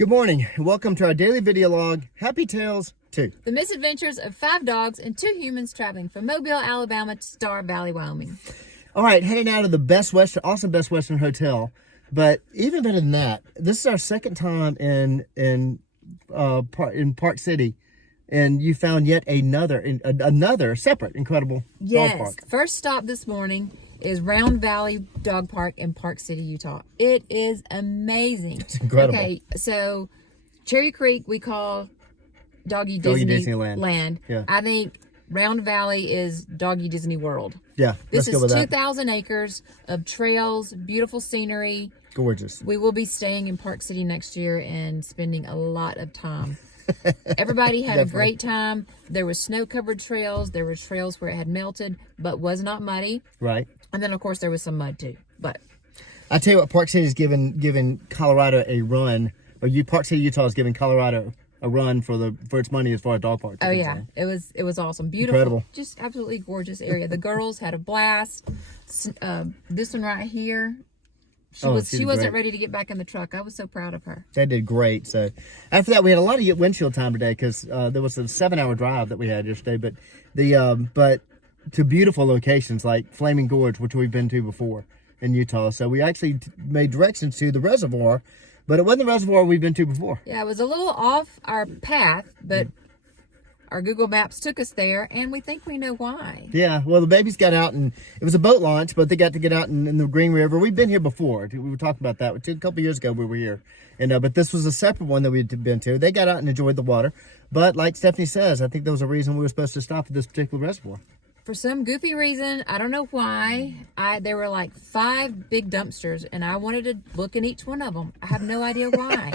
Good morning. Welcome to our daily video log, Happy Tales 2. The misadventures of 5 dogs and 2 humans traveling from Mobile, Alabama to Star Valley, Wyoming. All right, heading out of the Best Western, awesome Best Western Hotel. But even better than that, this is our second time in Park City, and you found yet another separate incredible dog park. First stop this morning is Round Valley Dog Park in Park City, Utah. It is amazing. It's incredible. Okay, so Cherry Creek we call Doggy Disneyland. Yeah. I think Round Valley is Doggy Disney World. Yeah, this let's go with is that. 2,000 acres of trails, beautiful scenery. Gorgeous. We will be staying in Park City next year and spending a lot of time. Everybody had a great time. There were snow-covered trails. There were trails where it had melted, but was not muddy. Right. And then, of course, there was some mud, too. But I tell you what, Park City is giving Colorado a run. Park City, Utah is giving Colorado a run for its money as far as dog parks. Oh, yeah. It was awesome. Beautiful. Incredible. Just absolutely gorgeous area. The girls had a blast. This one right here. She wasn't ready to get back in the truck. I was so proud of her. They did great. So after that, we had a lot of windshield time today because there was a 7-hour drive that we had yesterday. But to beautiful locations like Flaming Gorge, which we've been to before in Utah. So we actually made directions to the reservoir, but it wasn't the reservoir we've been to before. Yeah, it was a little off our path, but our Google Maps took us there, and we think we know why. Yeah, well, the babies got out, and it was a boat launch, but they got to get out in the Green River. We've been here before. We were talking about that. A couple years ago we were here. But this was a separate one that we'd been to. They got out and enjoyed the water. But like Stephanie says, I think there was a reason we were supposed to stop at this particular reservoir. For some goofy reason, I don't know why, there were like 5 big dumpsters, and I wanted to look in each one of them. I have no idea why.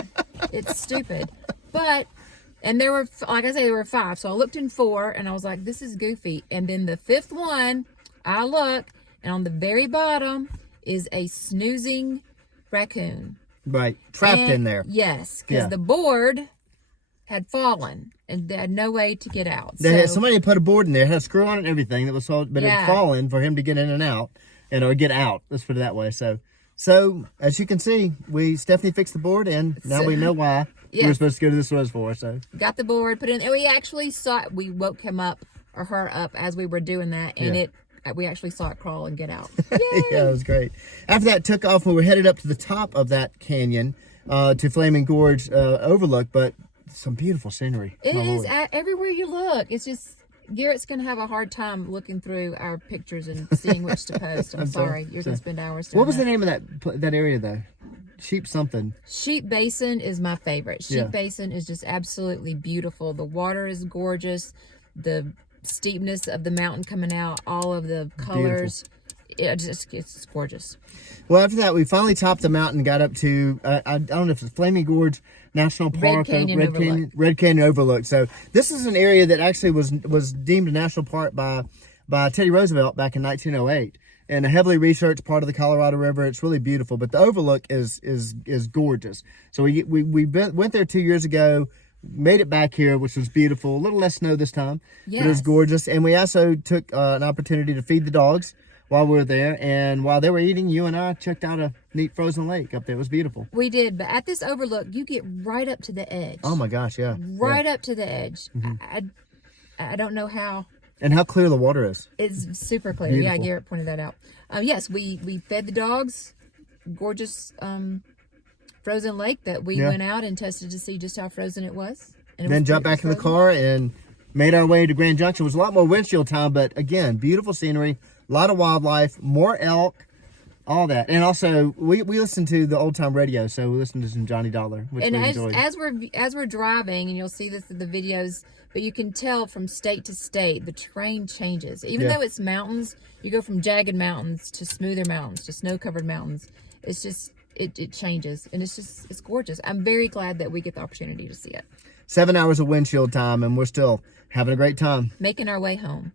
It's stupid. And there were, like I say, there were 5. So I looked in 4, and I was like, this is goofy. And then the 5th one, I look, and on the very bottom is a snoozing raccoon. Right, trapped in there. Yes, because the board had fallen, and they had no way to get out. Somebody put a board in there, had a screw on it and everything that was sold, but it had fallen for him to get in and out, or get out. Let's put it that way. So as you can see, Stephanie fixed the board, and now we know why we were supposed to go to this reservoir. So got the board, put it in, and we actually saw it. We woke him up or her up as we were doing that, and we actually saw it crawl and get out. Yay! Yeah, it was great. After that, took off. We were headed up to the top of that canyon to Flaming Gorge overlook, but some beautiful scenery. It is everywhere you look. It's just Garrett's gonna have a hard time looking through our pictures and seeing which to post. I'm sorry. You're gonna spend hours doing What was the name of that area though? Sheep something. Sheep Basin is my favorite. Sheep Basin is just absolutely beautiful. The water is gorgeous. The steepness of the mountain coming out, all of the colors. It's gorgeous. Well, after that, we finally topped the mountain, got up to, I don't know if it's Flaming Gorge National Park or Red Canyon Overlook. So this is an area that actually was deemed a national park by Teddy Roosevelt back in 1908. And a heavily researched part of the Colorado River. It's really beautiful, but the overlook is gorgeous. So we went there 2 years ago, made it back here, which was beautiful. A little less snow this time, but it was gorgeous. And we also took an opportunity to feed the dogs while we were there. And while they were eating, you and I checked out a neat frozen lake up there. It was beautiful. We did, but at this overlook, you get right up to the edge. Oh my gosh, yeah. Right up to the edge. I don't know how. And how clear the water is. It's super clear. Beautiful. Yeah, Garrett pointed that out. Yes, we fed the dogs. Gorgeous frozen lake that we went out and tested to see just how frozen it was. And then jumped back in the car and made our way to Grand Junction. It was a lot more windshield time, but again, beautiful scenery, a lot of wildlife, more elk, all that. And also, we listened to the old time radio, so we listened to some Johnny Dollar, which we enjoyed. As we're driving, and you'll see this in the videos, but you can tell from state to state, the terrain changes. Even though it's mountains, you go from jagged mountains to smoother mountains to snow-covered mountains. It's just, it changes, and it's gorgeous. I'm very glad that we get the opportunity to see it. 7 hours of windshield time, and we're still having a great time. Making our way home.